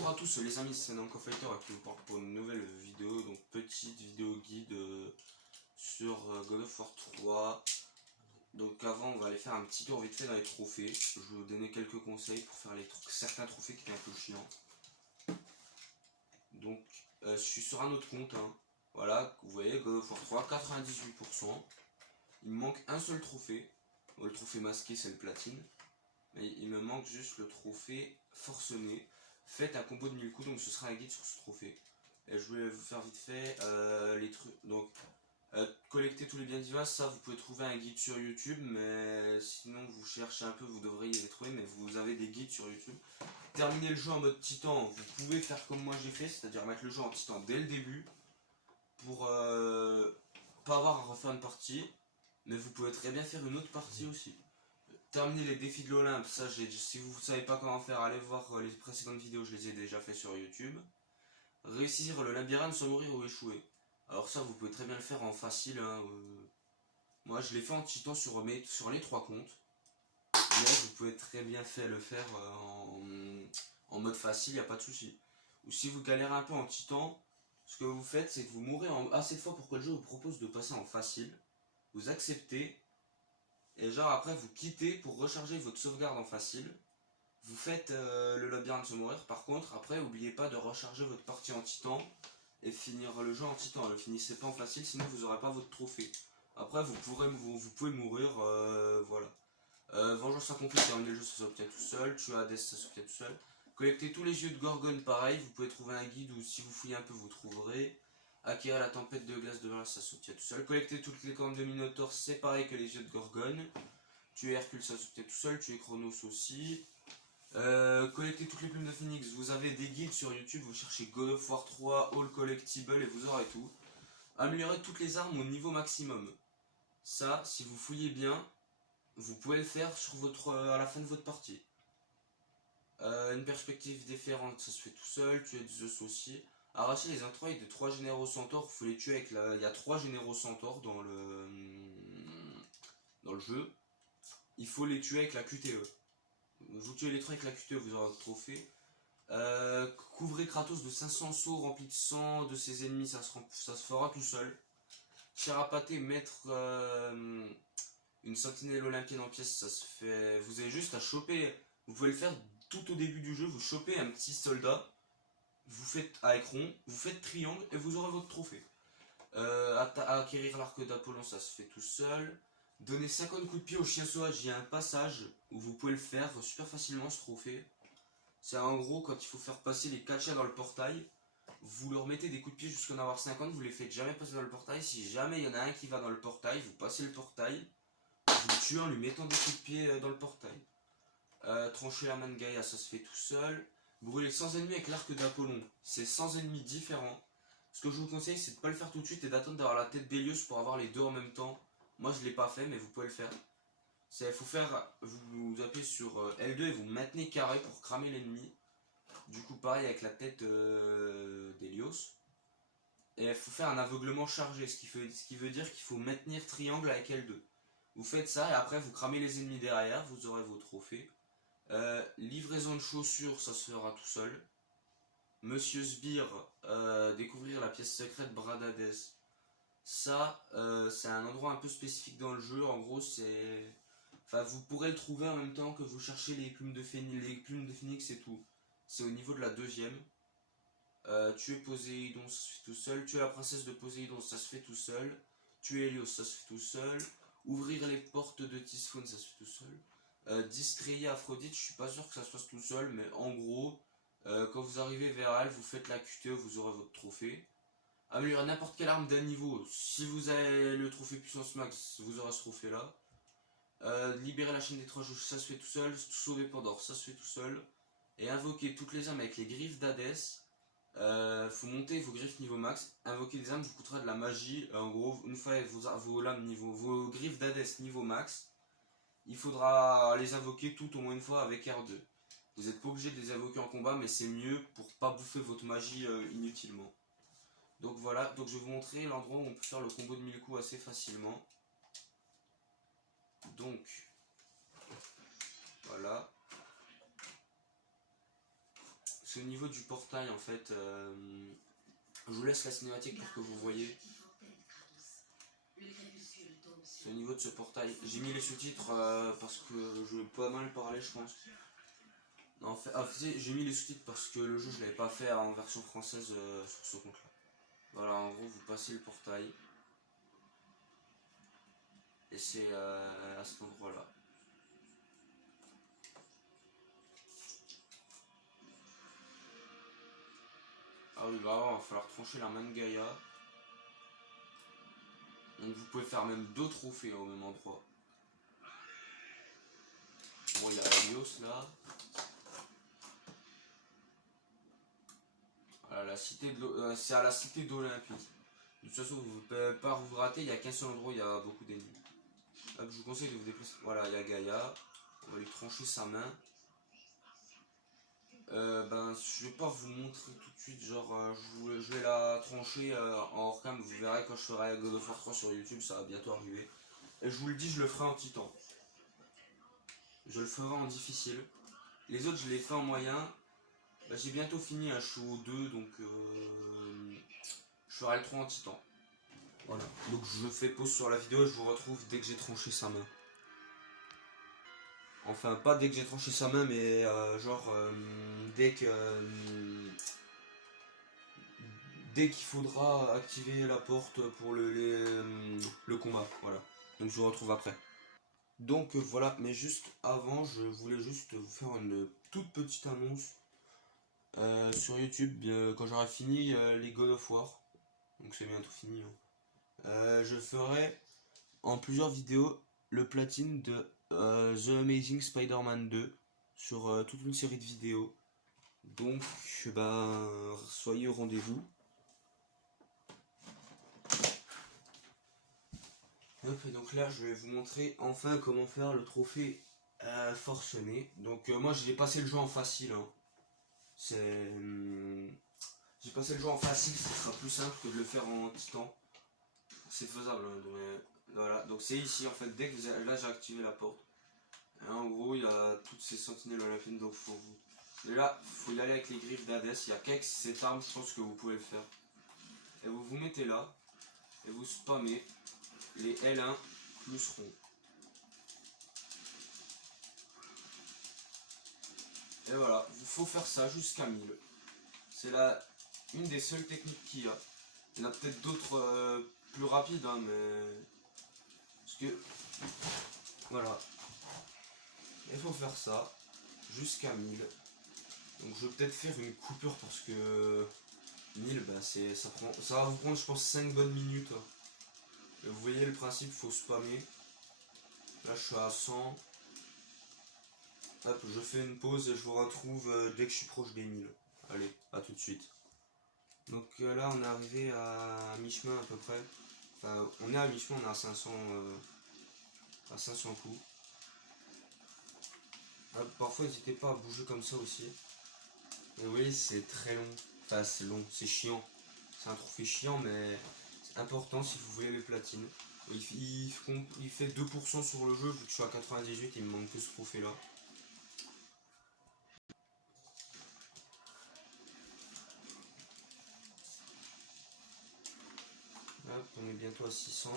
Bonjour à tous les amis, c'est Namco Fighter qui vous parle pour une nouvelle vidéo, donc petite vidéo guide sur God of War 3. Donc avant on va aller faire un petit tour vite fait dans les trophées. Je vais vous donner quelques conseils pour faire certains trophées qui étaient un peu chiants. Donc je suis sur un autre compte, hein. Voilà, vous voyez God of War 3, 98%. Il me manque un seul trophée. Bon, le trophée masqué c'est le platine. Mais il me manque juste le trophée forcené. Faites un combo de 1000 coups, donc ce sera un guide sur ce trophée. Et je voulais vous faire vite fait les trucs. Donc, collecter tous les biens divins, ça vous pouvez trouver un guide sur YouTube, mais sinon vous cherchez un peu, vous devriez les trouver, mais vous avez des guides sur YouTube. Terminer le jeu en mode titan, vous pouvez faire comme moi j'ai fait, c'est-à-dire mettre le jeu en titan dès le début pour pas avoir à refaire une partie, mais vous pouvez très bien faire une autre partie aussi. Terminer les défis de l'Olympe, ça si vous ne savez pas comment faire, allez voir les précédentes vidéos, je les ai déjà fait sur YouTube. Réussir le labyrinthe sans mourir ou échouer. Alors ça vous pouvez très bien le faire en facile, hein, moi je l'ai fait en titan sur les 3 comptes. Mais vous pouvez très bien le faire en mode facile, il n'y a pas de souci. Ou si vous galérez un peu en titan, ce que vous faites c'est que vous mourrez assez de fois pour que le jeu vous propose de passer en facile. Vous acceptez. Et genre après vous quittez pour recharger votre sauvegarde en facile. Vous faites le labyrinthe sans mourir. Par contre après n'oubliez pas de recharger votre partie en titan et finir le jeu en titan. Ne le finissez pas en facile sinon vous n'aurez pas votre trophée. Après vous pouvez mourir, voilà. Vengeance accomplie, terminer le jeu ça s'obtient tout seul. Tuer Hades ça s'obtient tout seul. Collecter tous les yeux de Gorgone pareil. Vous pouvez trouver un guide ou si vous fouillez un peu vous trouverez. Acquérir la tempête de glace de Valhalla, ça s'obtient tout seul. Collecter toutes les cornes de Minotaur, c'est pareil que les yeux de Gorgone. Tuer Hercule, ça s'obtient tout seul. Tuer Chronos aussi. Collecter toutes les plumes de Phoenix. Vous avez des guides sur YouTube. Vous cherchez God of War 3, All Collectible et vous aurez tout. Améliorer toutes les armes au niveau maximum. Ça, si vous fouillez bien, vous pouvez le faire sur à la fin de votre partie. Une perspective différente, ça se fait tout seul. Tuer Zeus aussi. Arracher les entrailles de 3 généraux centaures, il faut les tuer avec il y a 3 généraux centaures dans le jeu. Il faut les tuer avec la QTE. Vous tuez les 3 avec la QTE, vous aurez votre trophée. Couvrez Kratos de 500 sauts remplis de sang de ses ennemis, ça se fera tout seul. Charapaté, mettre une sentinelle olympienne en pièces, ça se fait. Vous avez juste à choper. Vous pouvez le faire tout au début du jeu, vous chopez un petit soldat. Vous faites avec rond, vous faites triangle et vous aurez votre trophée. Acquérir l'arc d'Apollon, ça se fait tout seul. Donner 50 coups de pied au chien sauvage, il y a un passage où vous pouvez le faire super facilement ce trophée. C'est en gros quand il faut faire passer les 4 chiens dans le portail, vous leur mettez des coups de pied jusqu'à en avoir 50, vous les faites jamais passer dans le portail. Si jamais il y en a un qui va dans le portail, vous passez le portail, vous le tuez en lui mettant des coups de pied dans le portail. Trancher la main de Gaïa, ça se fait tout seul. Brûler 100 ennemis avec l'arc d'Apollon, c'est 100 ennemis différents. Ce que je vous conseille, c'est de ne pas le faire tout de suite et d'attendre d'avoir la tête d'Hélios pour avoir les deux en même temps. Moi, je ne l'ai pas fait, mais vous pouvez le faire. Faut faire, vous appuyez sur L2 et vous maintenez carré pour cramer l'ennemi. Du coup, pareil avec la tête d'Hélios. Et il faut faire un aveuglement chargé, ce qui veut dire qu'il faut maintenir triangle avec L2. Vous faites ça et après, vous cramez les ennemis derrière, vous aurez vos trophées. Livraison de chaussures, ça se fera tout seul. Monsieur Sbire, découvrir la pièce secrète Bradades. Ça, c'est un endroit un peu spécifique dans le jeu. En gros, c'est. Enfin, vous pourrez le trouver en même temps que vous cherchez les plumes de Phénix et tout. C'est au niveau de la deuxième. Tuer Poséidon, ça se fait tout seul. Tuer la princesse de Poséidon, ça se fait tout seul. Tuer Hélios, ça se fait tout seul. Ouvrir les portes de Tisphone, ça se fait tout seul. Distrayer Aphrodite, je suis pas sûr que ça se fasse tout seul, mais en gros, quand vous arrivez vers elle, vous faites la QTE, vous aurez votre trophée. Améliorer n'importe quelle arme d'un niveau, si vous avez le trophée puissance max, vous aurez ce trophée là. Libérer la chaîne des 3 jours, ça se fait tout seul. Sauver Pandore, ça se fait tout seul. Et invoquer toutes les armes avec les griffes d'Hadès. Faut monter vos griffes niveau max. Invoquer des armes vous coûtera de la magie. En gros, une fois vos griffes d'Hadès niveau max, il faudra les invoquer toutes au moins une fois avec R2. Vous n'êtes pas obligé de les invoquer en combat, mais c'est mieux pour pas bouffer votre magie inutilement. Donc voilà, donc je vais vous montrer l'endroit où on peut faire le combo de 1000 coups assez facilement. Donc voilà. c'est au niveau du portail en fait. Je vous laisse la cinématique pour que vous voyez. C'est au niveau de ce portail. J'ai mis les sous-titres parce que je vais pas mal parler, je pense. En fait, j'ai mis les sous-titres parce que le jeu je l'avais pas fait en version française sur ce compte là. Voilà, en gros vous passez le portail. Et c'est à cet endroit là. Ah oui, bah il va falloir trancher la main de Gaïa. Donc vous pouvez faire même 2 trophées au même endroit. Bon, il y a Helios là. Voilà, la cité de c'est à la cité d'Olympie. De toute façon, vous ne pouvez pas vous rater, il n'y a qu'un seul endroit où il y a beaucoup d'ennemis. Je vous conseille de vous déplacer. Voilà, il y a Gaïa. On va lui trancher sa main. Je vais pas vous montrer tout de suite, genre je vais la trancher en hors cam, vous verrez quand je ferai God of War 3 sur YouTube, ça va bientôt arriver. Et je vous le dis, je le ferai en titan. Je le ferai en difficile. Les autres, je les fais en moyen. Bah, j'ai bientôt fini, hein, je suis au 2, donc je ferai le 3 en titan. Voilà, donc je fais pause sur la vidéo et je vous retrouve dès que j'ai tranché sa main. Enfin, pas dès que j'ai tranché sa main, mais dès que... dès qu'il faudra activer la porte pour le combat, voilà. Donc je vous retrouve après. Donc voilà, mais juste avant, je voulais juste vous faire une toute petite annonce sur YouTube quand j'aurai fini les God of War. Donc c'est bientôt fini. Hein. Je ferai en plusieurs vidéos le platine de The Amazing Spider-Man 2 sur toute une série de vidéos. Donc soyez au rendez-vous. Hop, et donc là je vais vous montrer enfin comment faire le trophée forcené. Donc moi j'ai passé le jeu en facile. Hein. J'ai passé le jeu en facile, ce sera plus simple que de le faire en titan. C'est faisable. Hein, voilà, donc c'est ici en fait, dès que là j'ai activé la porte. Et en gros il y a toutes ces sentinelles olympiennes, donc là faut y aller avec les griffes d'Hadès. Il y a qu'avec cette arme je pense que vous pouvez le faire. Et vous vous mettez là et vous spammez les L1 plus rond. Et voilà, il faut faire ça jusqu'à 1000. C'est une des seules techniques qu'il y a. Il y en a peut-être d'autres plus rapides, hein, mais... Parce que... Voilà. Il faut faire ça jusqu'à 1000. Donc je vais peut-être faire une coupure parce que... 1000, ça va vous prendre je pense 5 bonnes minutes. Et vous voyez le principe, il faut spammer. Là je suis à 100. Hop, je fais une pause et je vous retrouve dès que je suis proche des 1000. Allez, à tout de suite. Donc là on est arrivé à mi-chemin à peu près. Enfin on est à mi-chemin, on est à 500 coups. Hop, parfois n'hésitez pas à bouger comme ça aussi. Et vous voyez c'est très long. Enfin c'est long, c'est chiant. C'est un trophée chiant mais c'est important si vous voulez les platines. Il fait 2% sur le jeu vu que je suis à 98, il me manque que ce trophée là. Hop, on est bientôt à 600.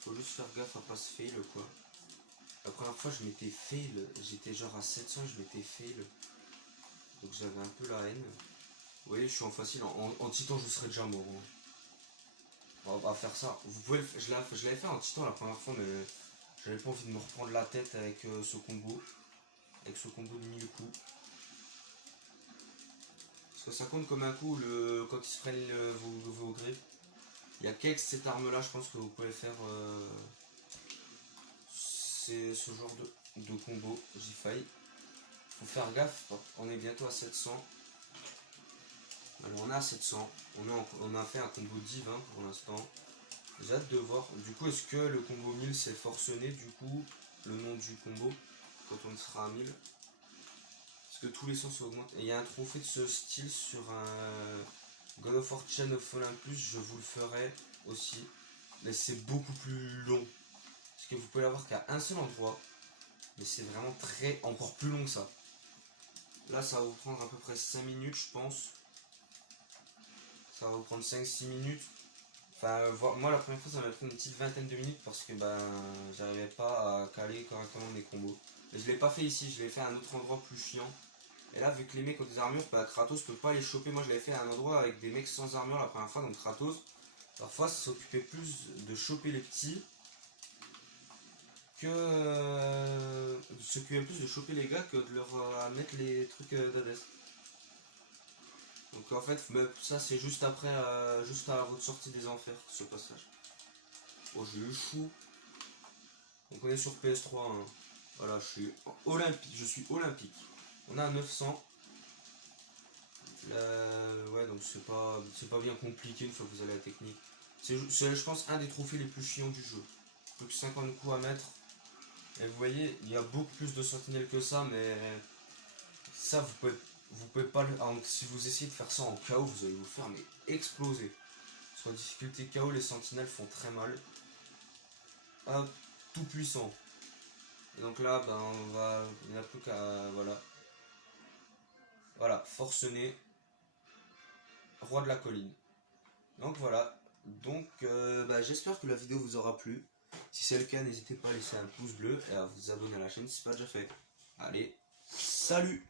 Faut juste faire gaffe à pas se fail quoi. La première fois je m'étais fail, j'étais genre à 700, je m'étais fail. Donc j'avais un peu la haine. Vous voyez, je suis en facile, en titan je serais déjà mort. Hein. On va faire ça. Vous pouvez je l'avais fait en titan la première fois, mais j'avais pas envie de me reprendre la tête avec ce combo. Avec ce combo de 1000 coups. Parce que ça compte comme un coup quand ils se prennent vos griffes. Il y a qu'avec cette arme là, je pense que vous pouvez faire c'est ce genre de combo. J'y faille. Faut faire gaffe, on est bientôt à 700. Alors on est à 700, on a fait un combo divin pour l'instant. J'ai hâte de voir. Du coup, est-ce que le combo 1000 c'est forcené du coup le nom du combo quand on sera à 1000? Parce que tous les sens augmentent. Et il y a un trophée de ce style sur un God of War Chain of Olympus, je vous le ferai aussi. Mais c'est beaucoup plus long. Parce que vous pouvez l'avoir qu'à un seul endroit. Mais c'est vraiment encore plus long que ça. Là ça va vous prendre à peu près 5 minutes je pense. Ça va vous prendre 5-6 minutes. Enfin, moi la première fois ça m'a pris une petite vingtaine de minutes parce que ben j'arrivais pas à caler correctement mes combos. Et je l'ai pas fait ici, je l'ai fait à un autre endroit plus chiant. Et là vu que les mecs ont des armures, bah, Kratos peut pas les choper. Moi je l'avais fait à un endroit avec des mecs sans armure la première fois, donc Kratos parfois s'occupait plus de choper les petits que s'occupait plus de choper les gars que de leur mettre les trucs d'Hadès. Donc en fait ça c'est juste après, juste à votre sortie des enfers ce passage. Oh j'ai eu chou. Donc on est sur PS3 hein. Voilà je suis olympique. On a 900. Ouais donc c'est pas bien compliqué une fois que vous avez la technique. C'est je pense un des trophées les plus chiants du jeu. Plus que 50 coups à mettre. Et vous voyez il y a beaucoup plus de sentinelles que ça mais ça vous pouvez pas le. Si vous essayez de faire ça en KO vous allez vous faire mais exploser. Sur la difficulté KO les sentinelles font très mal. Hop, tout puissant. Et donc là ben il n'y a plus qu'à voilà. Voilà, forcené. Roi de la colline. Donc voilà. Donc bah, j'espère que la vidéo vous aura plu. Si c'est le cas, n'hésitez pas à laisser un pouce bleu et à vous abonner à la chaîne si ce n'est pas déjà fait. Allez, salut!